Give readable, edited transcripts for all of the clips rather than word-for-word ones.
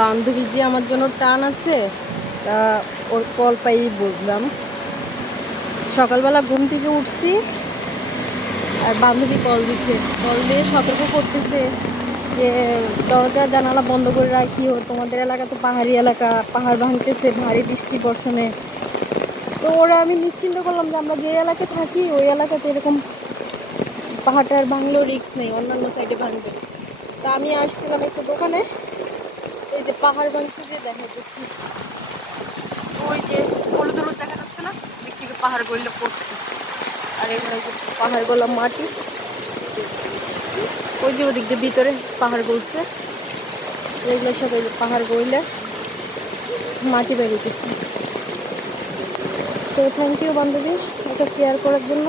বান্ধবী যে আমার জন্য টান আছে তা ওর কল পাই বুঝলাম। সকালবেলা ঘুম থেকে উঠছি আর বান্ধবী কল দিছে, কল দিয়ে সতর্ক করতেছে যে দরজা জানালা বন্ধ করে রাখিও, তোমাদের এলাকা তো পাহাড়ি এলাকা, পাহাড় ভাঙতেছে ভারী বৃষ্টি বর্ষণে। তো ওরা আমি নিশ্চিন্ত করলাম যে আমরা যে এলাকায় থাকি ওই এলাকাতে এরকম পাহাড়টার ভাঙলেও রিস্ক নেই, অন্যান্য সাইডে ভাঙবে। তা আমি আসছিলাম একটু দোকানে, এই যে পাহাড় ভাঙছে যে দেখাইতেছি, ওই যে হলুদ হলুদ দেখা যাচ্ছে না, দিক থেকে পাহাড় গড়লে পড়ছে। আর এখানে যে পাহাড় গোলা মাটি, ওই যে ওদিক দিয়ে ভিতরে পাহাড় গলছে, এগুলো সব এই যে পাহাড় গড়লে মাটি বেরিয়েছে। তো থ্যাংক ইউ বান্ধবী এটা কেয়ার করার জন্য।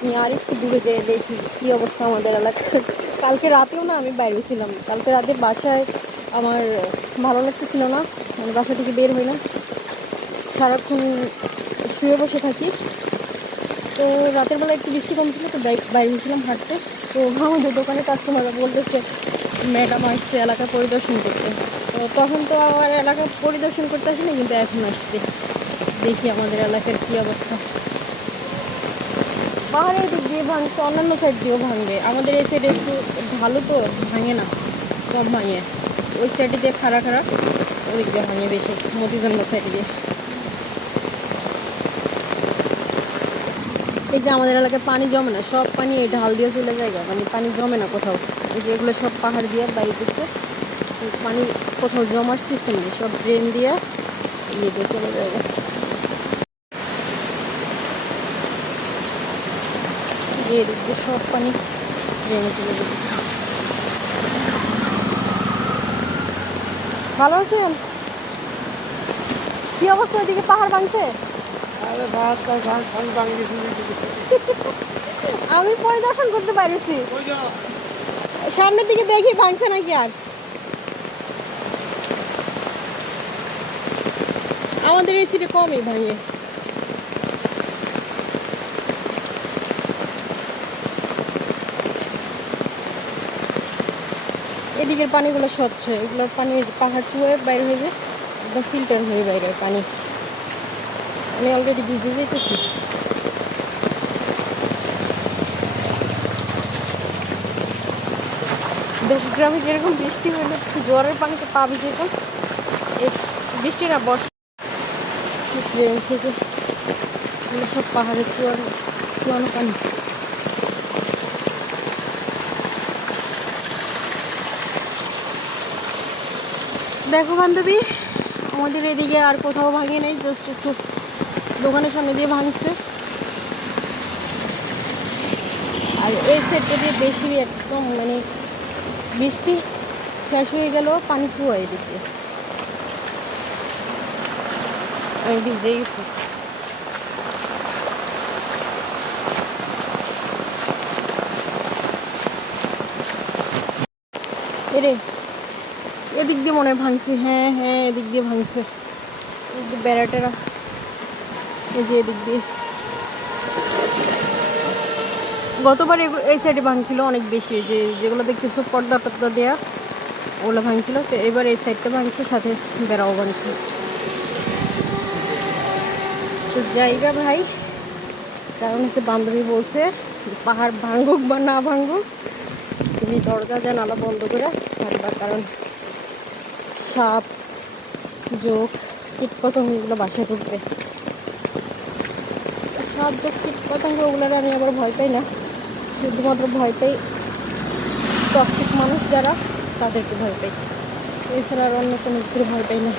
আমি আর একটু দূরে যেয়ে দেখি কি অবস্থা আমাদের এলাকায়। কালকে রাতেও না আমি বাইরে ছিলাম, কালকে রাতে বাসায় আমার ভালো লাগতেছিল না, মানে বাসা থেকে বের হই না, সারাক্ষণ শুয়ে বসে থাকি। তো রাতের বেলা একটু বৃষ্টি কম ছিল তো বাইরে গেছিলাম হাঁটতে। তো আমাদের দোকানের কাস্টমাররা বলতেছে ম্যাডাম আসছে এলাকা পরিদর্শন করতে। তো তখন তো আমার এলাকা পরিদর্শন করতে আসিনি, কিন্তু এখন আসছি, দেখি আমাদের এলাকার কী অবস্থা। পাহাড়ের দিক দিয়ে ভাঙছে, অন্যান্য সাইড দিয়েও ভাঙবে, আমাদের এই সাইডে একটু ভালো তো ভাঙে না, কম ভাঙে। ওই সাইডে দিয়ে খাড়া খাড়া, ওদিক দিয়ে ভাঙে বেশি, মতিগঞ্জ সাইড দিয়ে। এই যে আমাদের এলাকায় পানি জমে না, সব পানি এই ঢাল দিয়ে চলে যায়, মানে পানি জমে না কোথাও। এই যে এগুলো সব পাহাড় দিয়ে বাইরে দিচ্ছে, পানি কোথাও জমার সিস্টেম নেই, সব ড্রেন দিয়ে ইয়ে দিয়ে চলে যায়। এদিক দিয়ে সব পানি ড্রেনে চলে যাবে। ভালো আছেন? কি অবস্থা ওইদিকে পাহাড় ভাঙছে? আমি পরিদর্শন করতে পারিছি, সামনের দিকে দেখি ভাঙছে নাকি। আর আমাদের এই সিটে কমই ভাঙে। এদিকের পানিগুলো স্বচ্ছ, এগুলোর পানি পাহাড় চুয়ে বাইরে হয়ে যায়, একদম ফিল্টার হয়ে বাইরে পানি। আমি অলরেডি ভিজে যেতেছি। দেশ গ্রামে যেরকম বৃষ্টি হলে জোয়ারের পানিতে পা ভিজে যেত, এই বৃষ্টি না বর্ষা ট্রেন থেকে সব পাহাড়ে চুয়ানো পানি। দেখো বান্ধবী, আমাদের এদিকে আর কোথাও ভাঙে নেই, জাস্ট একটু দোকানের সামনে দিয়ে ভাঙছে। আর এই সেটটা দিয়ে বেশি একদম মানে বৃষ্টি শেষ হয়ে গেল পানি চুয়া এদিকে, আমি ভিজে গেছি। এরে এদিক দিয়ে মনে হয় ভাঙছে, হ্যাঁ হ্যাঁ এদিক দিয়ে ভাঙছে, বেড়াটেরা এই যে এদিক দিয়ে। গতবার এই সাইডে ভাঙছিল অনেক বেশি, যেগুলো দেখতেছো পর্দা টর্দা দেওয়া ওগুলো ভাঙছিল, তো এবার এই সাইডটা ভাঙছে, সাথে বেড়াও ভাঙছে। তো জায়গা ভাই, কারণ হচ্ছে বান্ধবী বলছে পাহাড় ভাঙুক বা না ভাঙুক তুমি দরজা জানালা বন্ধ করে থাকবা, কারণ সাপ যোগ কীটপতঙ্গ এগুলো বাসায় ঢুকবে। সাপ যোগ কীটপতঙ্গ ওগুলোর আমি আবার ভয় পাই না, শুধুমাত্র ভয় পাই টক্সিক মানুষ যারা, তাদেরকে ভয় পাই, এছাড়া আর অন্য কোনো কিছুর ভয় পাই না।